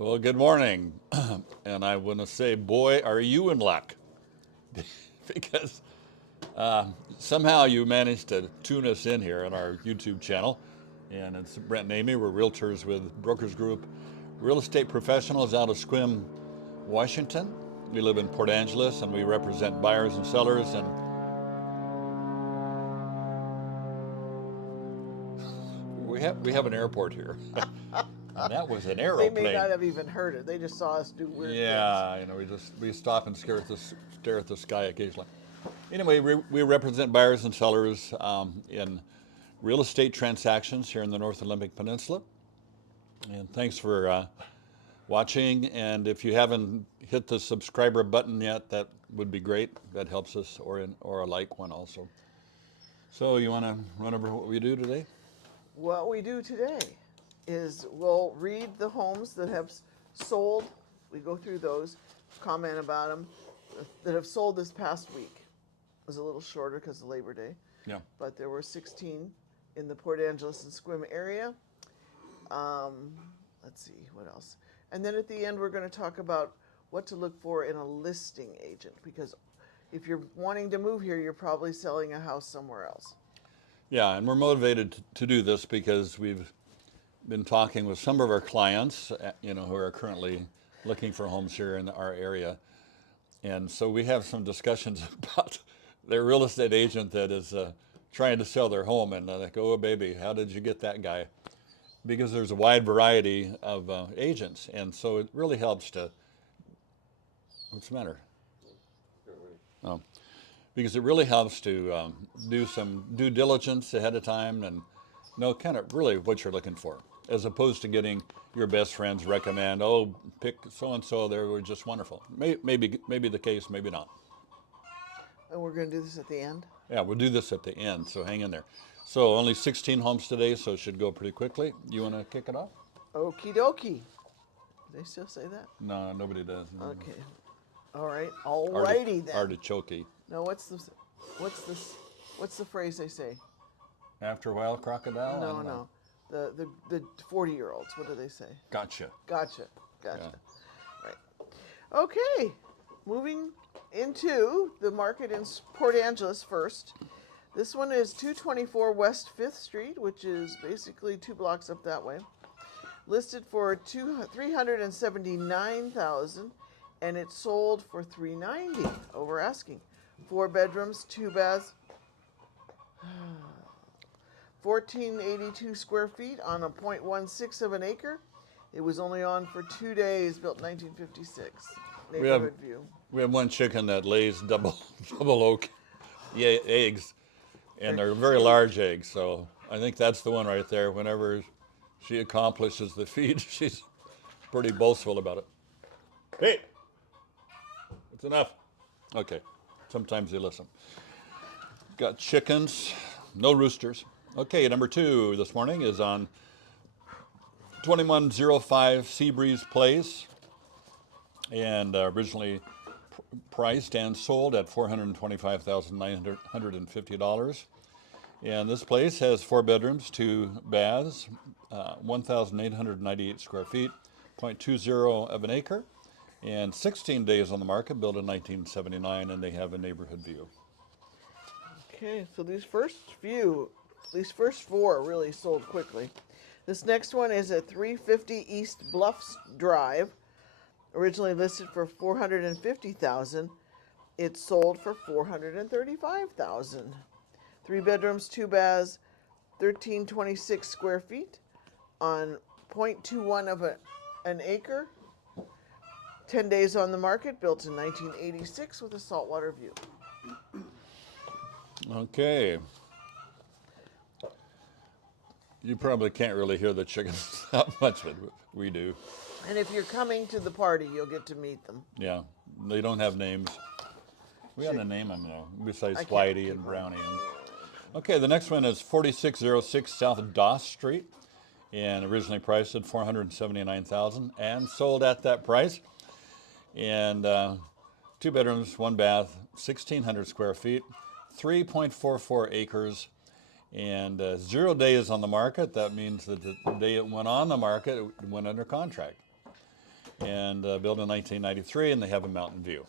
Well, good morning. And I want to say, boy, are you in luck. Because somehow you managed to tune us in here on our YouTube channel. And it's Brent and Amy. We're realtors with Brokers Group, real estate professionals out of Sequim, Washington. We live in Port Angeles and we represent buyers and sellers. And we have an airport here. And that was an They may aeroplane. not have even heard it. They just saw us do weird things. Yeah, we stop and stare at the sky occasionally. Anyway, we represent buyers and sellers in real estate transactions here in the North Olympic Peninsula. And thanks for watching. And if you haven't hit the subscriber button yet, that would be great. That helps us, or a like one also. So you want to run over what we do today? What we do today is we'll read the homes that have sold. We go through those, comment about them, that have sold this past week. It was a little shorter because of Labor Day. Yeah. But there were 16 in the Port Angeles and Sequim area. Let's see, what else? And then at the end, we're going to talk about what to look for in a listing agent, because if you're wanting to move here, you're probably selling a house somewhere else. Yeah, and we're motivated to do this because we've been talking with some of our clients, who are currently looking for homes here in our area. And so we have some discussions about their real estate agent that is trying to sell their home. And they're like, oh, baby, how did you get that guy? Because there's a wide variety of agents. And so it really helps to, what's the matter? Oh, because it really helps to do some due diligence ahead of time and know kind of really what you're looking for, as opposed to getting your best friends recommend, oh, pick so-and-so, they were just wonderful. Maybe the case, maybe not. And we're going to do this at the end. Yeah, we'll do this at the end, so hang in there. So only 16 homes today, so it should go pretty quickly. You want to kick it off? Okie dokie. Do they still say that? No, nobody does. Okay. All right. Alrighty then. Artichoke. No, what's the phrase they say? After a while, crocodile? I No, don't know. no. The 40-year-olds, what do they say? Gotcha. Gotcha. Yeah. Right. Okay. Moving into the market in Port Angeles first. This one is 224 West 5th Street, which is basically 2 blocks up that way. Listed for $379,000, and it sold for $390 over asking. 4 bedrooms, 2 baths, 1,482 square feet on a 0.16 of an acre. It was only on for 2 days, built 1956. Neighborhood view. We have one chicken that lays double oak eggs, and they're very large eggs. So I think that's the one right there. Whenever she accomplishes the feed, she's pretty boastful about it. Hey, it's enough. Okay, sometimes they listen. Got chickens, no roosters. Okay, number 2 this morning is on 2105 Seabreeze Place, and originally priced and sold at $425,950. And this place has 4 bedrooms, 2 baths, 1,898 square feet, 0.20 of an acre, and 16 days on the market, built in 1979, and they have a neighborhood view. Okay, so these first 4 really sold quickly. This next one is at 350 East Bluffs Drive. Originally listed for $450,000, it sold for $435,000. 3 bedrooms, 2 baths, 1,326 square feet on 0.21 of an acre. 10 days on the market, built in 1986 with a saltwater view. Okay. You probably can't really hear the chickens that much, but we do. And if you're coming to the party, you'll get to meet them. Yeah, they don't have names. We ought to name them, though, besides I can't Whitey keep and on. Brownie. Okay, the next one is 4606 South Doss Street, and originally priced at $479,000 and sold at that price. And 2 bedrooms, 1 bath, 1,600 square feet, 3.44 acres, and 0 days on the market. That means that the day it went on the market, it went under contract. and built in 1993, and they have a mountain view.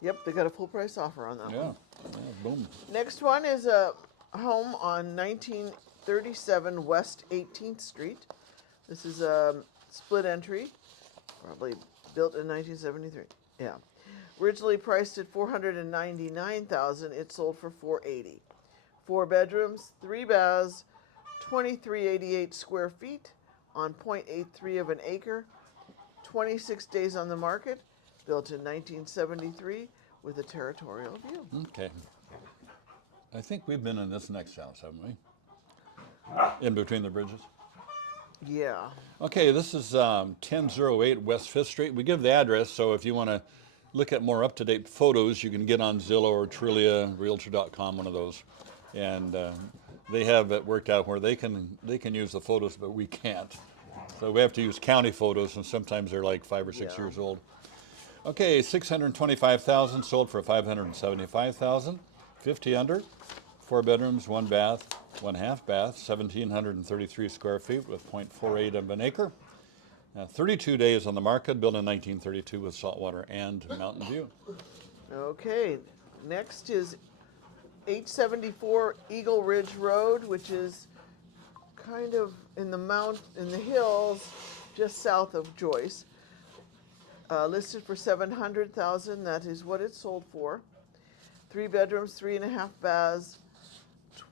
Yep, they got a full price offer on that Yeah, one. yeah, boom. Next one is a home on 1937 West 18th Street. This is a split entry, probably built in 1973. Yeah. Originally priced at $499,000, it sold for $480,000. 4 bedrooms, 3 baths, 2388 square feet on 0.83 of an acre, 26 days on the market, built in 1973 with a territorial view. Okay. I think we've been in this next house, haven't we? In between the bridges. Yeah. Okay, this is 1008 West 5th Street. We give the address, so if you want to look at more up-to-date photos, you can get on Zillow or Trulia, Realtor.com, one of those. And they have it worked out where they can use the photos, but we can't. So we have to use county photos, and sometimes they're like 5 or 6 years old. Okay, 625,000 sold for 575,000, 50 under, 4 bedrooms, 1 bath, 1 half bath, 1,733 square feet with 0.48 of an acre. 32 days on the market, built in 1932 with saltwater and mountain view. Okay. Next is 874 Eagle Ridge Road, which is kind of in the hills, just south of Joyce. Listed for $700,000. That is what it sold for. 3 bedrooms, 3.5 baths,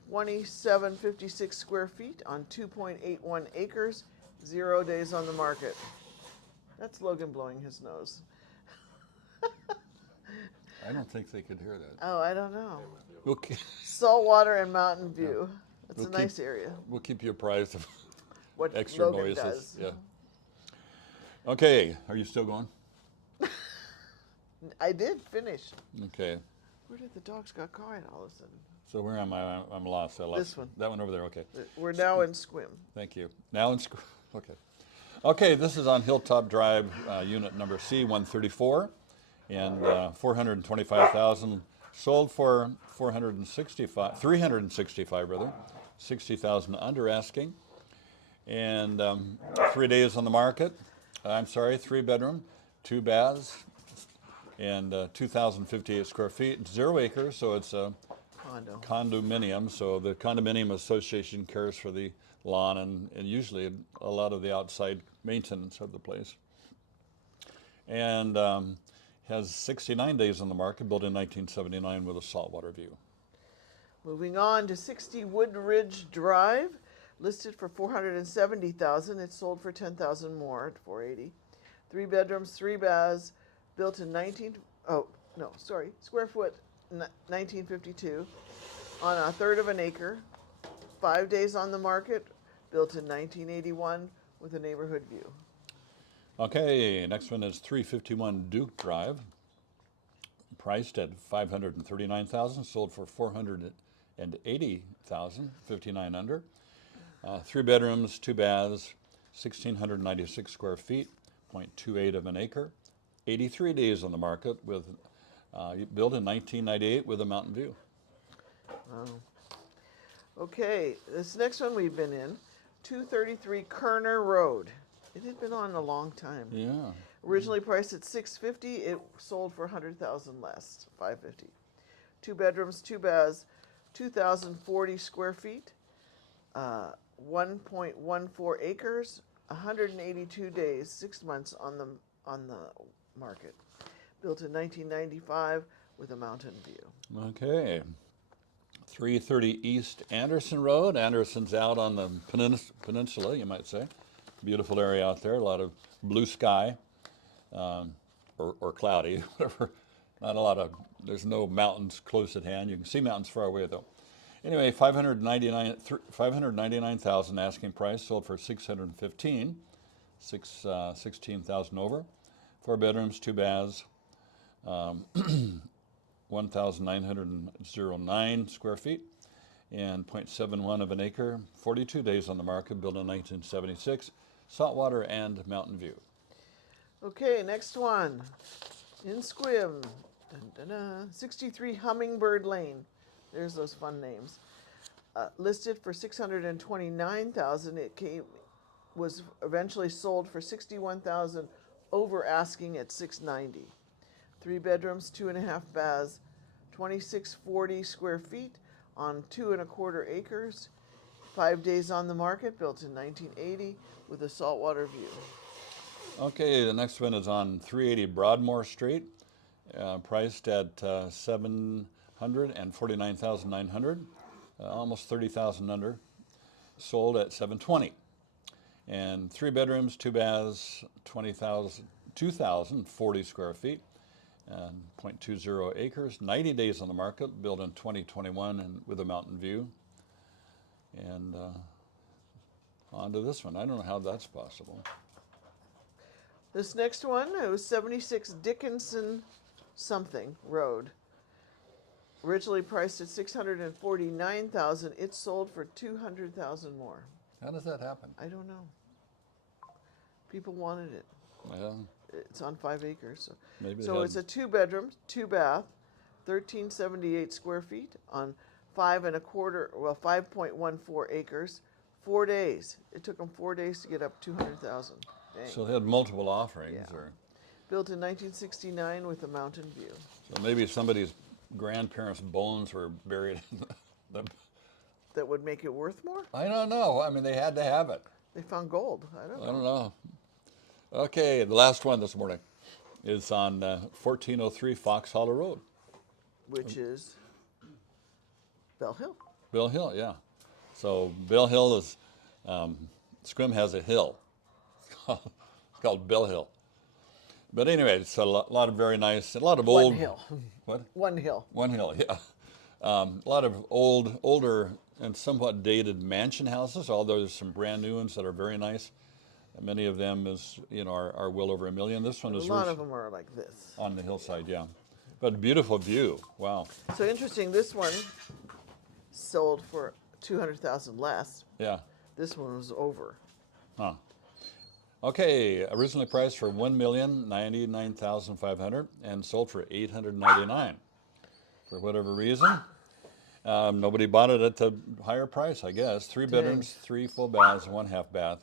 2756 square feet on 2.81 acres. 0 days on the market. That's Logan blowing his nose. I don't think they could hear that. Oh, I don't know. Okay. Saltwater and mountain view. That's We'll a nice area. We'll keep you apprised of What extra Logan noises. does. Yeah. Okay, are you still going? I did finish. Okay. Where did the dogs got quiet all of a sudden? So where am I? I'm lost. I lost This one. That one over there. Okay. We're now in Sequim. Thank you. Now in school. Okay. Okay, this is on Hilltop Drive, unit number C134, and 425,000 sold for 365 rather, 60,000 under asking, and 3 days on the market. I'm sorry, 3 bedroom, 2 baths, and 2,058 square feet, 0 acres, so it's a Condo. condominium. So the condominium association cares for the lawn and usually a lot of the outside maintenance of the place. And has 69 days on the market, built in 1979 with a saltwater view. Moving on to 60 Woodridge Drive, listed for $470,000. It sold for $10,000 more at $480,000. 3 bedrooms, 3 baths, built in square foot 1952 on 1/3 of an acre. 5 days on the market, built in 1981 with a neighborhood view. Okay, next one is 351 Duke Drive, priced at $539,000, sold for $480,000, 59 under. 3 bedrooms, 2 baths, 1,696 square feet, 0.28 of an acre. 83 days on the market, with built in 1998 with a mountain view. Okay, this next one we've been in, 233 Kerner Road. It had been on a long time. Yeah. Originally priced at $650,000, it sold for $100,000 less, $550,000. 2 bedrooms, 2 baths, 2,040 square feet, 1.14 acres, 182 days, 6 months on the market. Built in 1995 with a mountain view. Okay. 330 East Anderson Road. Anderson's out on the peninsula, you might say. Beautiful area out there, a lot of blue sky, or cloudy, whatever. Not a lot of, there's no mountains close at hand. You can see mountains far away though. Anyway, 599,000 asking price, sold for 615, 16,000 over. 4 bedrooms, 2 baths, 1,909 square feet, and 0.71 of an acre. 42 days on the market, built in 1976. Saltwater and mountain view. Okay, next one. In Sequim, 63 Hummingbird Lane. There's those fun names. Listed for $629,000. It was eventually sold for $61,000 over asking at $690. 3 bedrooms, 2.5 baths, 2640 square feet on 2.25 acres. 5 days on the market, built in 1980 with a saltwater view. Okay, the next one is on 380 Broadmoor Street, priced at $749,900, almost 30,000 under. Sold at $720. And 3 bedrooms, 2 baths, 2,040 square feet, and 0.20 acres. 90 days on the market, built in 2021 and with a mountain view. And on to this one. I don't know how that's possible. This next one, it was 76 Dickinson something Road. Originally priced at $649,000, it sold for $200,000 more. How does that happen? I don't know. People wanted it. Well, It's on 5 acres. maybe they So had- it's a 2 bedroom, 2 bath, 1378 square feet on 5.14 acres. 4 days. It took them 4 days to get up 200,000. Dang. So they had multiple offerings, Yeah. or Built in 1969 with a mountain view. so maybe somebody's grandparents' bones were buried in the. That would make it worth more? I don't know. I mean, they had to have it. They found gold. I don't I know. don't know. Okay, the last one this morning is on 1403 Fox Hollow Road, Which is Bell Hill. Bill Hill. Yeah. So Bill Hill is Sequim has a hill. It's called Bill Hill. But anyway, it's a lot of very nice, a lot of old. One hill. What? One hill. One hill, yeah. A lot of older and somewhat dated mansion houses, although there's some brand new ones that are very nice. Many of them are well over $1 million. This one A is lot of them are like this. on the hillside, yeah. But beautiful view. Wow. So interesting, this one sold for 200,000 less. Yeah. This one was over. Huh. Okay, originally priced for $1,099,500 and sold for $899. For whatever reason, nobody bought it at the higher price, I guess. 3 bedrooms, 3 full baths, 1 half bath,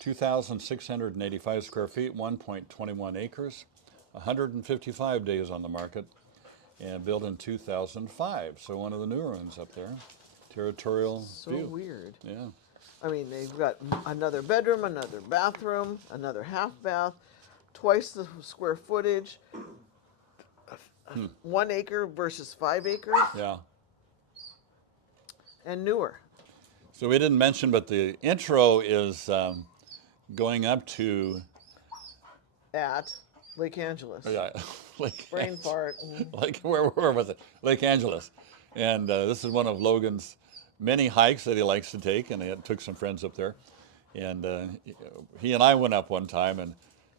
2,685 square feet, 1.21 acres, 155 days on the market, and built in 2005. So one of the newer ones up there. Territorial So view. weird. Yeah. I mean, they've got another bedroom, another bathroom, another half bath, twice the square footage, 1 acre versus 5 acres, Yeah. and newer. So we didn't mention, but the intro is going up to At Lake Angeles. yeah, Lake Brain fart. Like where was it? Lake Angeles, and this is one of Logan's many hikes that he likes to take, and he took some friends up there, and he and I went up one time, and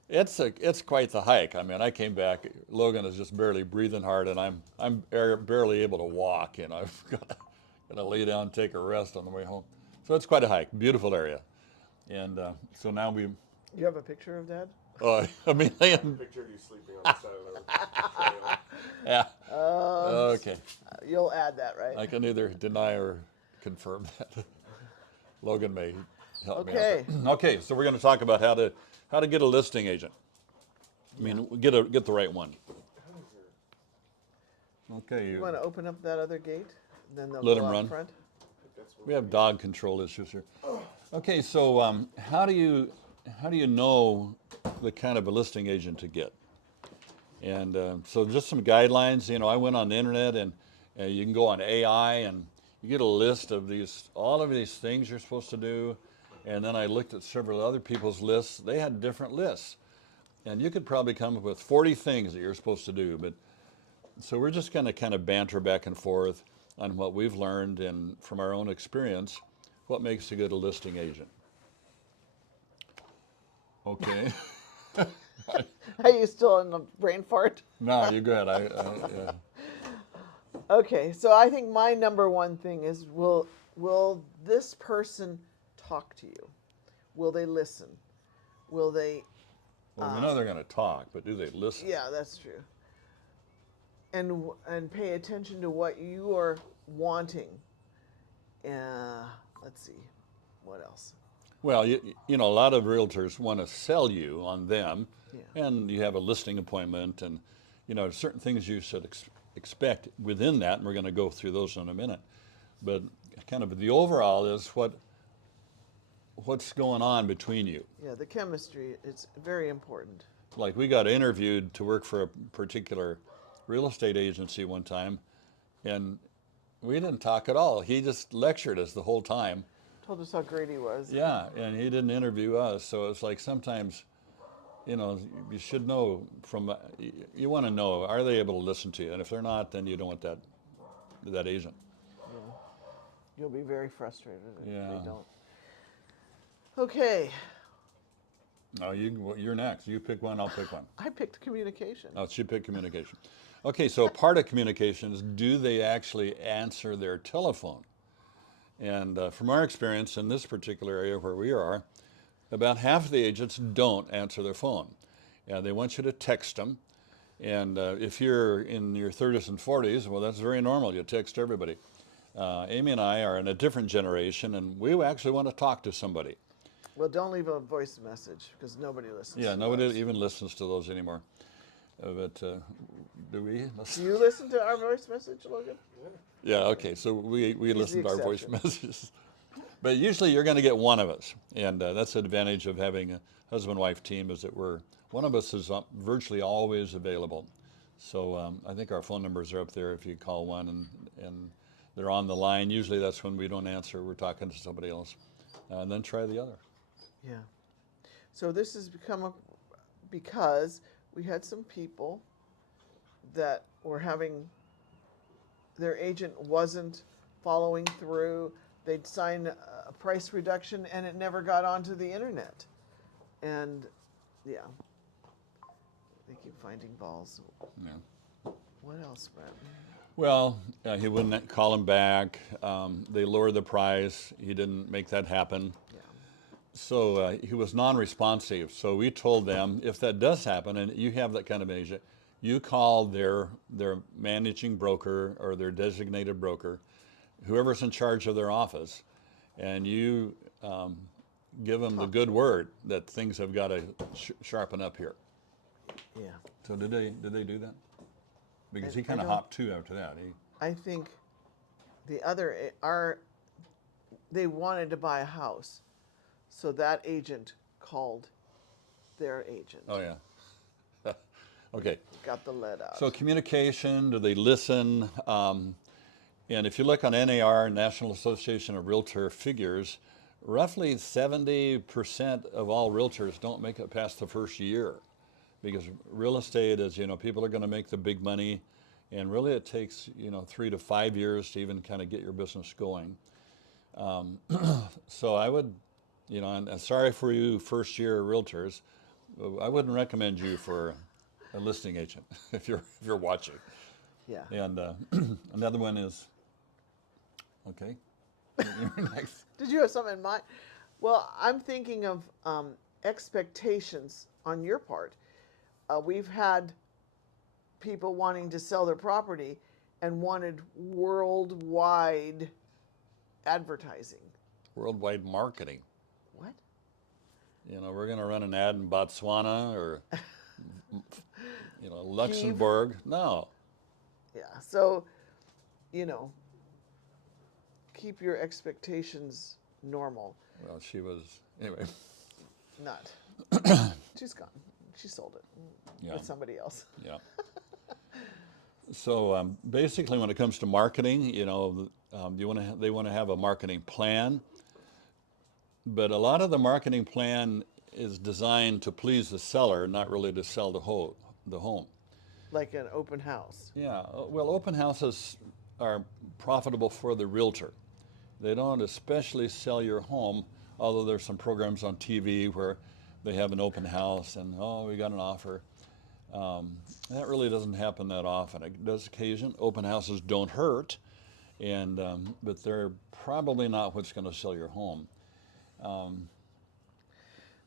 it's quite the hike. I mean, I came back. Logan is just barely breathing hard, and I'm barely able to walk, and I've got to lay down and take a rest on the way home. So it's quite a hike, beautiful area, and so now we. You have a picture of Dad? A million. Picture of you sleeping on the side of the trailer. Yeah. Okay. You'll add that, right? I can neither deny or confirm that. Logan may help me Okay. out. Okay, so we're going to talk about how to get a listing agent. I mean, get the right one. Okay, You want to open up that other gate? Then they'll Let go 'em out run. front. we have dog control issues here. Okay, so how do you know the kind of a listing agent to get? And so just some guidelines. I went on the internet, and you can go on AI, and you get a list of all of these things you're supposed to do. And then I looked at several other people's lists. They had different lists, and you could probably come up with 40 things that you're supposed to do. But so we're just going to kind of banter back and forth on what we've learned and from our own experience, what makes a good listing agent. Okay. Are you still in the brain fart? No, you're good. Yeah. Okay, so I think my number one thing is will this person talk to you? Will they listen? Will they? Well, we know they're going to talk, but do they listen? Yeah, that's true. And pay attention to what you are wanting. Let's see, what else? Well, a lot of realtors want to sell you on them, Yeah. And you have a listing appointment, and certain things you should expect within that, and we're going to go through those in a minute. But kind of the overall is what's going on between you. Yeah, the chemistry, it's very important. Like we got interviewed to work for a particular real estate agency one time, and we didn't talk at all. He just lectured us the whole time. Told us how great he was. Yeah, and he didn't interview us. So it's like sometimes, you should know you want to know, are they able to listen to you? And if they're not, then you don't want that agent. Yeah. You'll be very frustrated if Yeah. they don't. Okay, No, you're next. You pick one, I'll pick one. I picked communication. Oh, she picked communication. Okay, so part of communication is, do they actually answer their telephone? And from our experience in this particular area where we are, about half of the agents don't answer their phone. They want you to text them. And if you're in your 30s and 40s, well, that's very normal. You text everybody. Amy and I are in a different generation, and we actually want to talk to somebody. Well, don't leave a voice message because nobody listens. Yeah, to nobody those. even listens to those anymore. But do we? Do you listen to our voice message, Logan? Yeah, okay, so we listen the to our voice exception. messages. But usually you're going to get one of us, and that's the advantage of having a husband-wife team, is that one of us is virtually always available. So I think our phone numbers are up there if you call one and they're on the line. Usually that's when we don't answer, we're talking to somebody else. And then try the other. Yeah. So this has become because we had some people that were having, their agent wasn't following through. They'd sign a price reduction and it never got onto the internet. And yeah, they keep finding balls. Yeah. What else, Brett? Well, he wouldn't call him back. They lowered the price. He didn't make that happen. Yeah. So he was non-responsive. So we told them, if that does happen, and you have that kind of agent, you call their managing broker or their designated broker, whoever's in charge of their office, and you give them the good word that things have got to sharpen up here. Yeah. So did they do that? Because he I kind of don't- hopped too after that. I think the other they wanted to buy a house, so that agent called their agent. Oh yeah. Okay. Got the lead out. So communication, do they listen? And if you look on NAR, National Association of Realtor figures, roughly 70% of all realtors don't make it past the first year, because real estate is, people are going to make the big money, and really it takes 3 to 5 years to even kind of get your business going. So I would, and sorry for you first year realtors, I wouldn't recommend you for a listing agent if you're watching. Yeah. And another one is, okay, you're next. Did you have something in mind? Well, I'm thinking of expectations on your part. We've had people wanting to sell their property and wanted worldwide advertising. Worldwide marketing. What? We're going to run an ad in Botswana or, Luxembourg. No. Yeah. So, keep your expectations normal. Well, she was, anyway. Not. She's gone. She sold it Yeah. with somebody else. Yeah. So basically, when it comes to marketing, they want to have a marketing plan, but a lot of the marketing plan is designed to please the seller, not really to sell the home. Like an open house. Yeah. Well, open houses are profitable for the realtor. They don't especially sell your home, although there's some programs on TV where they have an open house and, oh, we got an offer. That really doesn't happen that often. It does occasion. Open houses don't hurt, but they're probably not what's going to sell your home.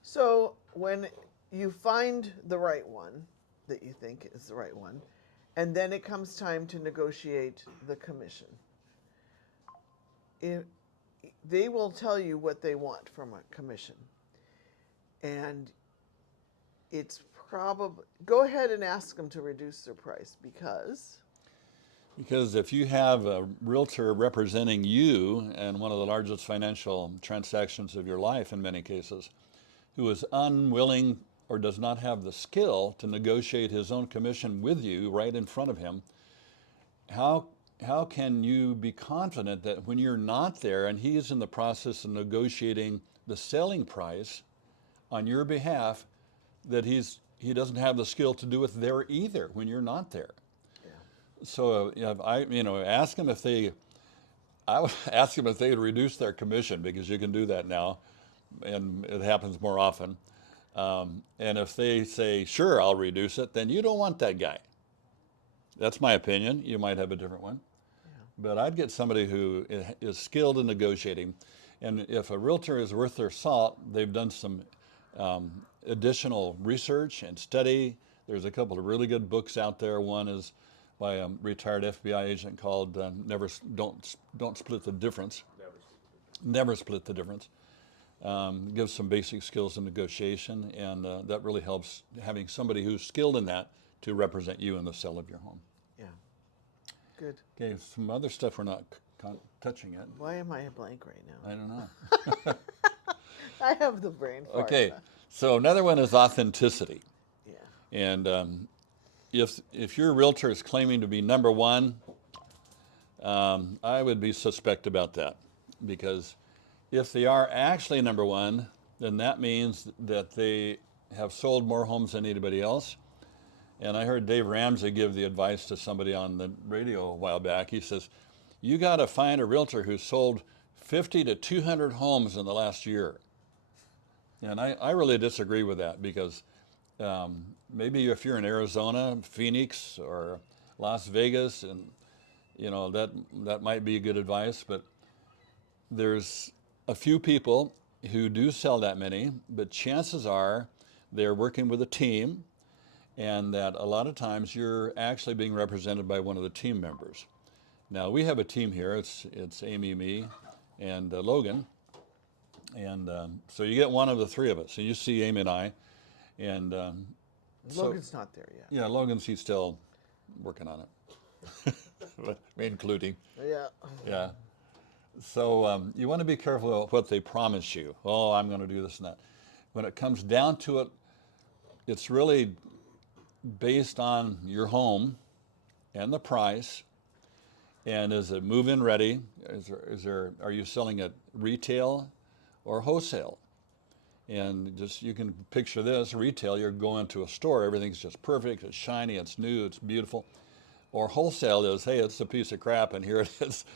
So when you find the right one that you think is the right one, and then it comes time to negotiate the commission, they will tell you what they want from a commission. And it's Probably go ahead and ask them to reduce their price Because if you have a realtor representing you in one of the largest financial transactions of your life in many cases, who is unwilling or does not have the skill to negotiate his own commission with you right in front of him, how how can you be confident that when you're not there and he is in the process of negotiating the selling price on your behalf, that he doesn't have the skill to do it there either when you're not there? yeah. So ask them if they. I would ask them if they would reduce their commission, because you can do that now, and it happens more often. And if they say, "Sure, I'll reduce it," then you don't want that guy. That's my opinion. You might have a different one. But I'd get somebody who is skilled in negotiating. And if a realtor is worth their salt, they've done some additional research and study. There's a couple of really good books out there. One is by a retired FBI agent called "Never Don't Split the Difference." Never split the difference. Gives some basic skills in negotiation, and that really helps having somebody who's skilled in that to represent you in the sale of your home. Yeah. Good. Okay, some other stuff we're not touching yet. Why am I a blank right now? I don't know. I have the brain fart. Okay, so another one is authenticity. Yeah. And if your realtor is claiming to be number one, I would be suspect about that, because if they are actually number one, then that means that they have sold more homes than anybody else. And I heard Dave Ramsey give the advice to somebody on the radio a while back. He says, "You got to find a realtor who's sold 50 to 200 homes in the last year." And I really disagree with that, because maybe if you're in Arizona, Phoenix, or Las Vegas, and that might be good advice, but there's a few people who do sell that many, but chances are they're working with a team, and that a lot of times you're actually being represented by one of the team members. Now, we have a team here. It's Amy, me, and Logan. And so you get one of the three of us. So you see Amy and I. And Logan's not there yet. yeah, he's still working on it, including. Yeah. Yeah. So you want to be careful of what they promise you. Oh, I'm going to do this and that. When it comes down to it, it's really based on your home and the price. And is it move-in ready? Are you selling it retail or wholesale? And just, you can picture this: retail, you're going to a store, everything's just perfect, it's shiny, it's new, it's beautiful. Or wholesale is, hey, it's a piece of crap and here it is.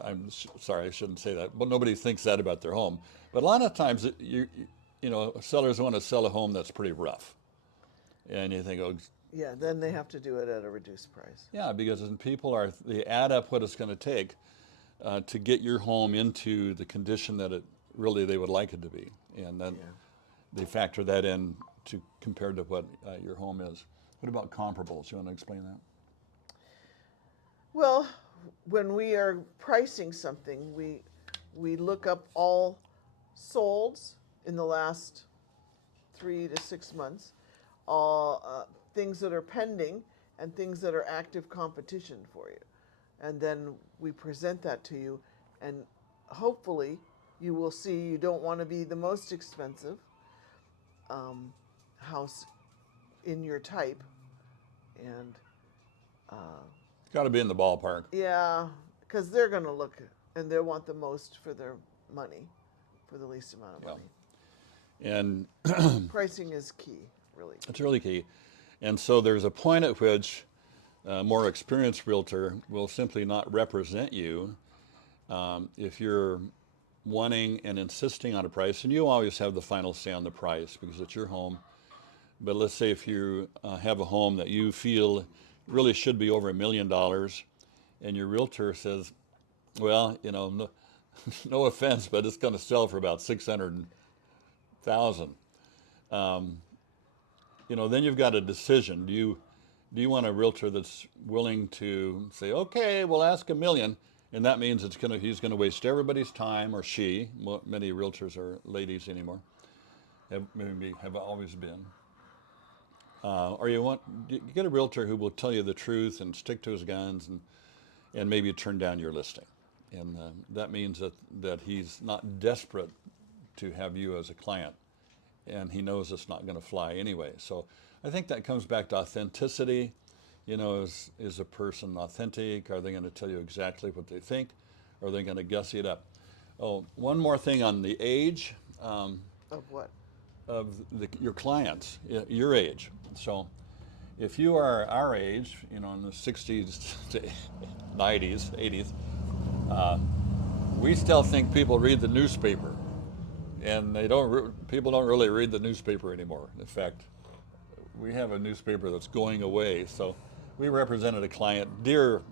I'm sorry, I shouldn't say that, but nobody thinks that about their home. But a lot of times, sellers want to sell a home that's pretty rough. And you think, oh, Yeah, then they have to do it at a reduced price. yeah, because they add up what it's going to take to get your home into the condition that they would like it to be. And then they factor that in compared to what your home is. What about comparables? You want to explain that? Well, when we are pricing something, we look up all solds in the last 3 to 6 months, all things that are pending, and things that are active competition for you. And then we present that to you, and hopefully you will see you don't want to be the most expensive house in your type. And It's got to be in the ballpark. yeah, because they're going to look and they'll want the most for their money, for the least amount of money. And Pricing is key, really. it's really key. And so there's a point at which a more experienced realtor will simply not represent you if you're wanting and insisting on a price. And you always have the final say on the price because it's your home. But let's say if you have a home that you feel really should be over $1 million, and your realtor says, well, no offense, but it's going to sell for about $600,000. Then you've got a decision. Do you want a realtor that's willing to say, okay, we'll ask $1 million, and that means he's going to waste everybody's time, or she. Many realtors are ladies anymore. Have always been. or you get a realtor who will tell you the truth and stick to his guns and maybe turn down your listing. And that means that he's not desperate to have you as a client, and he knows it's not going to fly anyway. So I think that comes back to authenticity. You know, is a person authentic? Are they going to tell you exactly what they think? Or are they going to guss it up? Oh, one more thing on the age Of what? of your clients, your age. So if you are our age, you know, in the 60s to 90s, 80s, we still think people read the newspaper, and people don't really read the newspaper anymore. In fact, we have a newspaper that's going away. So we represented a client, dear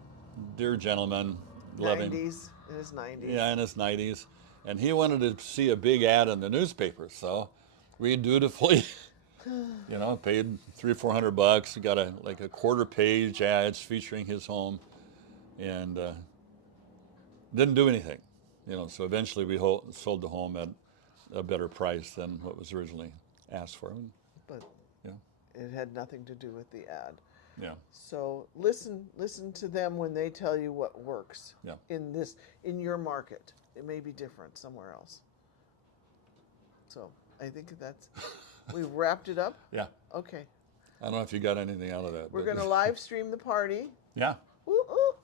gentleman, loving, 90s, in his 90s. yeah, in his 90s, and he wanted to see a big ad in the newspaper. So we dutifully, you know, paid $300-400. We got a quarter-page ads featuring his home, and didn't do anything. You know, so eventually we sold the home at a better price than what was originally asked for. But Yeah, it had nothing to do with the ad. yeah, So listen to them when they tell you what works yeah. in your market. It may be different somewhere else. So I think we wrapped it up. Yeah. Okay. I don't know if you got anything out of that. We're but- going to live stream the party. Yeah. Ooh, ooh.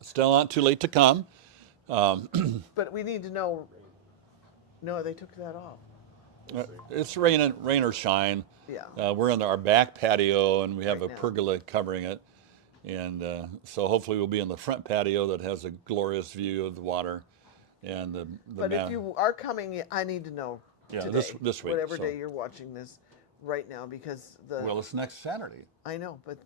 Still not too late to come. But we need to know. No, they took that off. It's rain or shine. Yeah. We're on our back patio, and we have Right a now. pergola covering it. And so hopefully we'll be in the front patio that has a glorious view of the water. And the But if you are coming, I need to know Yeah, today, this week, whatever so- day you're watching this right now, because Well, it's next Saturday. I know, but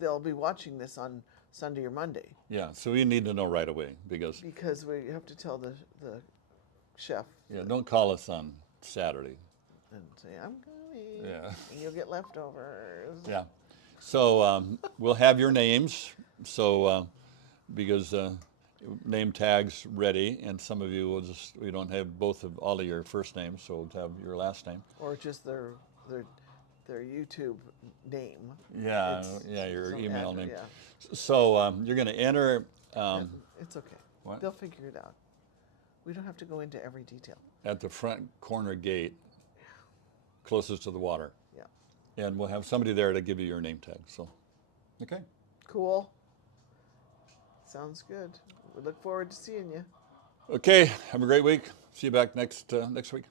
they'll be watching this on Sunday or Monday Yeah, so we need to know right away because, because we have to tell the chef yeah, don't call us on Saturday. and say I'm coming. Yeah. And you'll get leftovers. Yeah. So we'll have your names. So because name tags ready, and some of you we don't have all of your first names, so we'll have your last name. Or just their YouTube name. Yeah, It's your some email ad- name. Yeah. So you're going to enter It's okay. what? They'll figure it out. We don't have to go into every detail. at the front corner gate, closest to the water, Yeah. and we'll have somebody there to give you your name tag. So, okay. Cool. Sounds good. We look forward to seeing you. Okay. Have a great week. See you back next week.